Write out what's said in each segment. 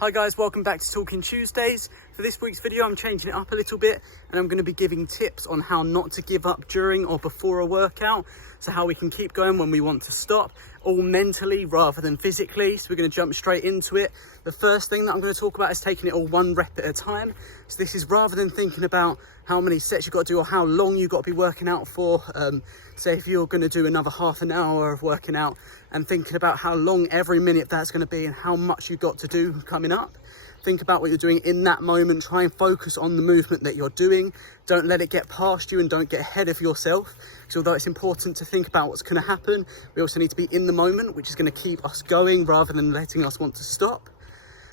Hi guys, welcome back to Talking Tuesdays. For this week's video, I'm changing it up a little bit and I'm going to be giving tips on how not to give up during or before a workout. So how we can keep going when we want to stop, all mentally rather than physically. So we're going to jump straight into it. The first thing that I'm going to talk about is taking it all one rep at a time. So this is rather than thinking about how many sets you've got to do or how long you've got to be working out for. Say if you're going to do another half an hour of working out and thinking about how long every minute that's going to be and how much you've got to do coming up. Think about what you're doing in that moment. Try and focus on the movement that you're doing. Don't let it get past you and don't get ahead of yourself. So although it's important to think about what's going to happen, we also need to be in the moment, which is going to keep us going rather than letting us want to stop.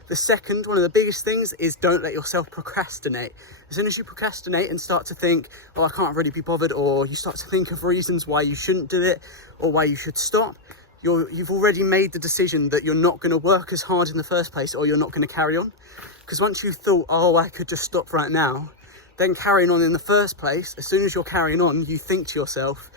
The second, one of the biggest things, is don't let yourself procrastinate. As soon as you procrastinate and start to think, oh, I can't really be bothered, or you start to think of reasons why you shouldn't do it or why you should stop, you've already made the decision that you're not going to work as hard in the first place, or you're not going to carry on. Because once you thought, oh, I could just stop right now, then carrying on in the first place, as soon as you're carrying on, you think to yourself,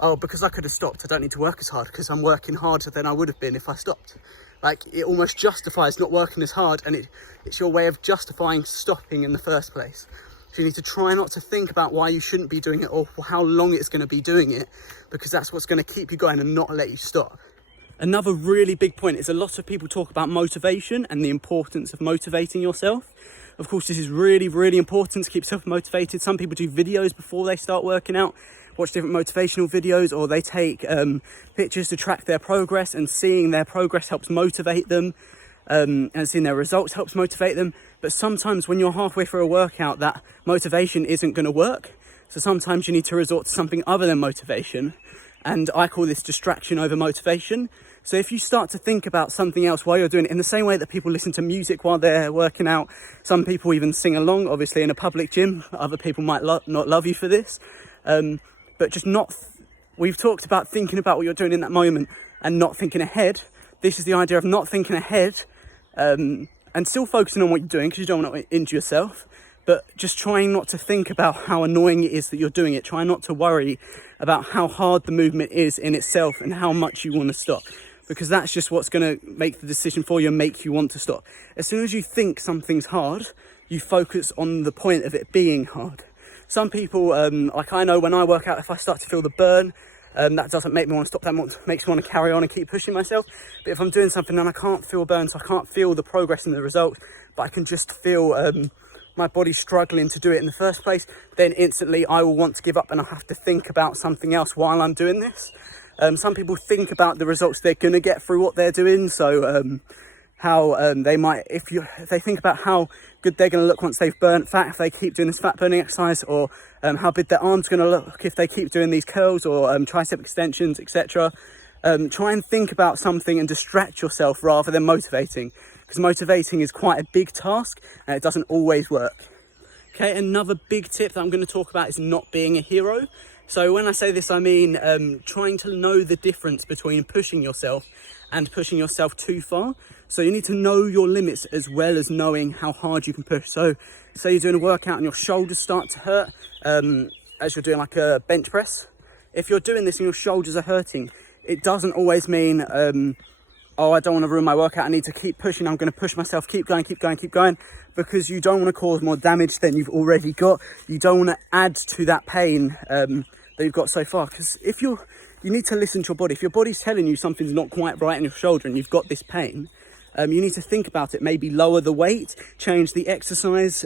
oh, because I could have stopped, I don't need to work as hard because I'm working harder than I would have been if I stopped. Like, it almost justifies not working as hard, and it's your way of justifying stopping in the first place. So you need to try not to think about why you shouldn't be doing it or how long it's going to be doing it, because that's what's going to keep you going and not let you stop. Another really big point is a lot of people talk about motivation and the importance of motivating yourself. Of course, this is really, really important to keep yourself motivated. Some people do videos before they start working out, watch different motivational videos, or they take pictures to track their progress, and seeing their progress helps motivate them, and seeing their results helps motivate them. But sometimes when you're halfway through a workout, that motivation isn't going to work. So sometimes you need to resort to something other than motivation. And I call this distraction over motivation. So if you start to think about something else while you're doing it, in the same way that people listen to music while they're working out, some people even sing along, obviously in a public gym, other people might not love you for this. But just we've talked about thinking about what you're doing in that moment and not thinking ahead. This is the idea of not thinking ahead, and still focusing on what you're doing because you don't want to injure yourself, but just trying not to think about how annoying it is that you're doing it. Try not to worry about how hard the movement is in itself and how much you want to stop, because that's just what's going to make the decision for you and make you want to stop. As soon as you think something's hard, you focus on the point of it being hard. Some people, like I know when I work out, if I start to feel the burn, that doesn't make me want to stop, that makes me want to carry on and keep pushing myself. But if I'm doing something and I can't feel burn, so I can't feel the progress and the results, but I can just feel my body struggling to do it in the first place, then instantly I will want to give up and I have to think about something else while I'm doing this. Some people think about the results they're going to get through what they're doing. So how they might, if they think about how good they're going to look once they've burnt fat, if they keep doing this fat burning exercise, or how big their arms are going to look if they keep doing these curls or tricep extensions, etc. Try and think about something and distract yourself rather than motivating, because motivating is quite a big task and it doesn't always work. Okay, another big tip that I'm going to talk about is not being a hero. So when I say this, I mean trying to know the difference between pushing yourself and pushing yourself too far. So you need to know your limits as well as knowing how hard you can push. So say you're doing a workout and your shoulders start to hurt as you're doing like a bench press. If you're doing this and your shoulders are hurting, it doesn't always mean, oh, I don't want to ruin my workout, I need to keep pushing, I'm going to push myself, keep going, because you don't want to cause more damage than you've already got. You don't want to add to that pain that you've got so far. Because if you need to listen to your body. If your body's telling you something's not quite right in your shoulder and you've got this pain, you need to think about it. Maybe lower the weight, change the exercise.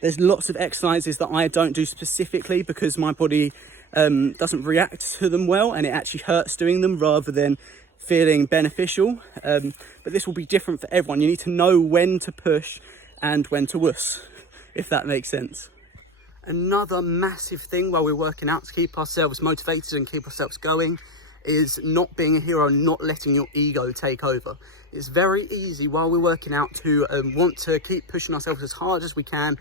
There's lots of exercises that I don't do specifically because my body doesn't react to them well, and it actually hurts doing them rather than feeling beneficial. But this will be different for everyone. You need to know when to push and when to wuss, if that makes sense. Another massive thing while we're working out to keep ourselves motivated and keep ourselves going is not being a hero, not letting your ego take over. It's very easy while we're working out to want to keep pushing ourselves as hard as we can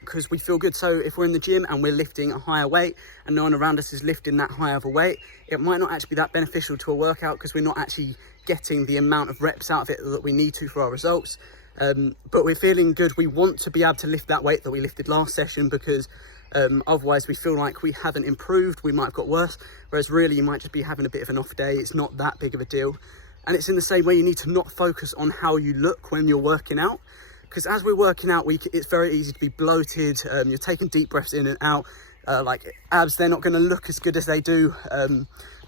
because we feel good. So if we're in the gym and we're lifting a higher weight and no one around us is lifting that high of a weight, it might not actually be that beneficial to a workout because we're not actually getting the amount of reps out of it that we need to for our results. But we're feeling good. We want to be able to lift that weight that we lifted last session because otherwise we feel like we haven't improved, we might have got worse, whereas really you might just be having a bit of an off day. It's not that big of a deal. And it's in the same way, you need to not focus on how you look when you're working out, because as we're working out, it's very easy to be bloated. You're taking deep breaths in and out. Like abs, they're not going to look as good as they do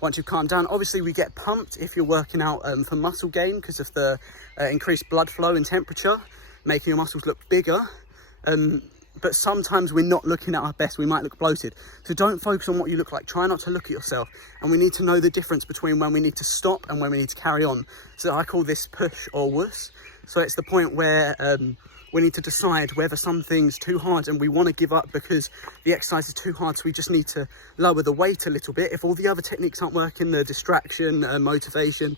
once you've calmed down. Obviously, we get pumped if you're working out for muscle gain because of the increased blood flow and temperature, making your muscles look bigger. But sometimes we're not looking at our best. We might look bloated. So don't focus on what you look like. Try not to look at yourself. And we need to know the difference between when we need to stop and when we need to carry on. So I call this push or wuss. So it's the point where we need to decide whether something's too hard and we want to give up because the exercise is too hard. So we just need to lower the weight a little bit. If all the other techniques aren't working, the distraction, motivation,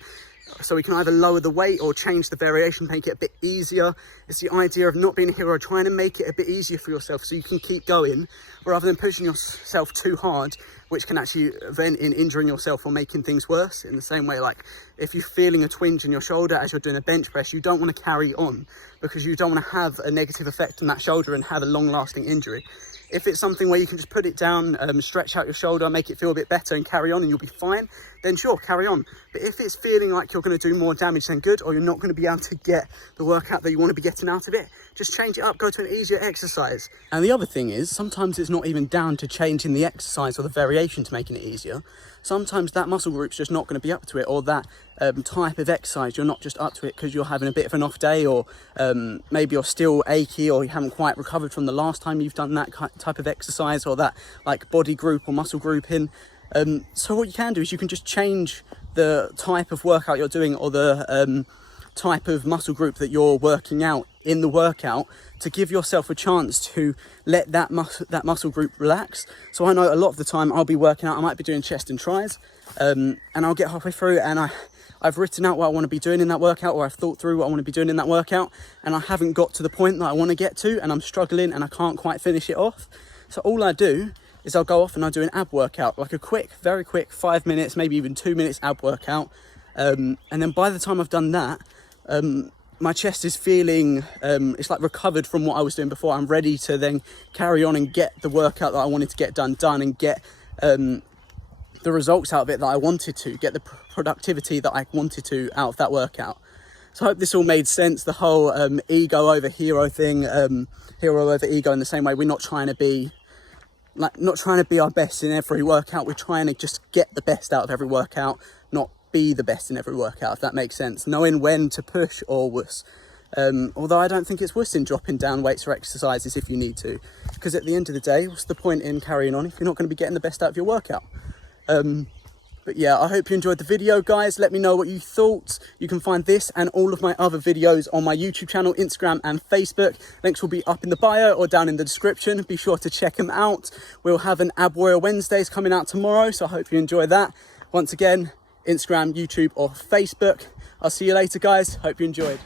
so we can either lower the weight or change the variation, make it a bit easier. It's the idea of not being a hero, trying to make it a bit easier for yourself so you can keep going rather than pushing yourself too hard, which can actually event in injuring yourself or making things worse. In the same way, like if you're feeling a twinge in your shoulder as you're doing a bench press, you don't want to carry on because you don't want to have a negative effect on that shoulder and have a long-lasting injury. If it's something where you can just put it down, stretch out your shoulder, make it feel a bit better and carry on and you'll be fine, then sure, carry on. But if it's feeling like you're going to do more damage than good, or you're not going to be able to get the workout that you want to be getting out of it, just change it up, go to an easier exercise. And the other thing is, sometimes it's not even down to changing the exercise or the variation to making it easier. Sometimes that muscle group's just not going to be up to it, or that type of exercise, you're not just up to it because you're having a bit of an off day, or maybe you're still achy, or you haven't quite recovered from the last time you've done that type of exercise, or that like body group or muscle grouping. So what you can do is you can just change the type of workout you're doing, or the type of muscle group that you're working out in the workout, to give yourself a chance to let that muscle group relax. So I know a lot of the time I'll be working out, I might be doing chest and tris, and I'll get halfway through and I've written out what I want to be doing in that workout, or I've thought through what I want to be doing in that workout, and I haven't got to the point that I want to get to, and I'm struggling and I can't quite finish it off. So all I do is I'll go off and I'll do an ab workout, like a quick, very quick 5 minutes, maybe even 2 minutes ab workout. And then by the time I've done that, my chest is feeling, it's like recovered from what I was doing before. I'm ready to then carry on and get the workout that I wanted to get done and get the results out of it that I wanted to, get the productivity that I wanted to out of that workout. So I hope this all made sense, the whole ego over hero thing, hero over ego, in the same way we're not trying to be our best in every workout. We're trying to just get the best out of every workout, not be the best in every workout, if that makes sense. Knowing when to push or wuss. Although I don't think it's wuss in dropping down weights or exercises if you need to, because at the end of the day, what's the point in carrying on if you're not going to be getting the best out of your workout? But yeah, I hope you enjoyed the video, guys. Let me know what you thought. You can find this and all of my other videos on my YouTube channel, Instagram and Facebook. Links will be up in the bio or down in the description. Be sure to check them out. We'll have an Ab Warrior Wednesdays coming out tomorrow, so I hope you enjoy that. Once again, Instagram, YouTube or Facebook. I'll see you later, guys. Hope you enjoyed.